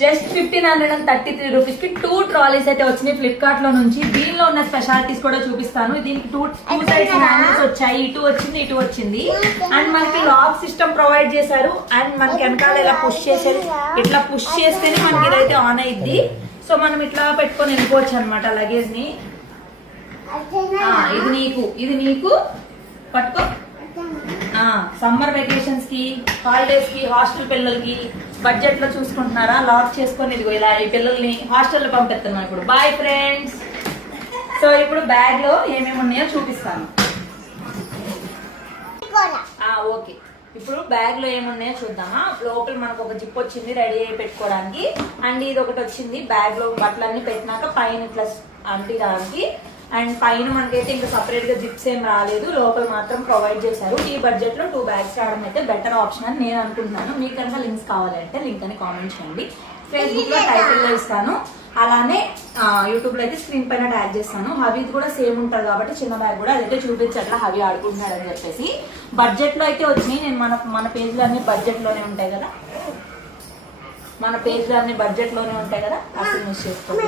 Just 1533 rupees కి 2 trolleys అయితే వచ్చినాయి ఫ్లిప్కార్ట్ లో నుంచి. దీనిలో ఉన్న స్పెషాలిటీస్ కూడా చూపిస్తాను. దీనికి టూ సైడ్స్ హ్యాండిల్స్ వచ్చాయి, ఇటు వచ్చింది ఇటు వచ్చింది. అండ్ మనకి లాక్ సిస్టమ్ ప్రొవైడ్ చేశారు. అండ్ మనకి వెనకాల ఇలా పుష్ చేసేది, ఇట్లా పుష్ చేస్తేనే మనకి ఇదైతే ఆన్ అయ్యిద్ది. సో మనం ఇట్లా పెట్టుకొని వెళ్ళిపోవచ్చు అనమాట లగేజ్ ని. ఇది నీకు పట్టుకో. సమ్మర్ వెకేషన్స్ కి, హాలిడేస్ కి, హాస్టల్ పిల్లలకి బడ్జెట్ లో చూసుకుంటున్నారా, లాక్ చేసుకొని ఇదిగో ఇలా ఈ పిల్లల్ని హాస్టల్లో పంపిస్తున్నాం ఇప్పుడు. Boy friends. సో ఇప్పుడు బ్యాగ్ లో ఏమేమి ఉన్నాయో చూపిస్తాను. ఓకే, ఇప్పుడు బ్యాగ్ లో ఏమున్నాయో చూద్దామా. లోపల మనకు ఒక జిప్ వచ్చింది రెడీ అయ్యి పెట్టుకోవడానికి. అండ్ ఇది ఒకటి వచ్చింది బ్యాగ్ లో బట్టలన్నీ పెట్టినాక పైన ఇట్లా అంటించడానికి. అండ్ పైన మనకైతే ఇంకా సపరేట్ గా జిప్స్ ఏం రాలేదు, లోపల మాత్రం ప్రొవైడ్ చేశారు. ఈ బడ్జెట్ లో 2 బ్యాగ్స్ రావడం అయితే బెటర్ ఆప్షన్ అని నేను అనుకుంటున్నాను. మీకు కనుక లింక్స్ కావాలంటే లింక్ అని కామెంట్ చేయండి. ఫేస్బుక్ లో టైటిల్ లో ఇస్తాను, అలానే యూట్యూబ్ లో అయితే స్క్రీన్ పైన ట్యాగ్ చేస్తాను. హవీది కూడా సేమ్ ఉంటుంది కాబట్టి చిన్న బ్యాగ్ కూడా అదైతే చూపించట్లా, హవీ ఆడుకుంటున్నాడు అని చెప్పేసి. బడ్జెట్ లో అయితే వచ్చినాయి. నేను మన పేజ్ లో అన్ని బడ్జెట్ లోనే ఉంటాయి కదా, మన పేజ్ లో అన్ని బడ్జెట్ లోనే ఉంటాయి కదా, అసలు మిస్ చేసుకోండి.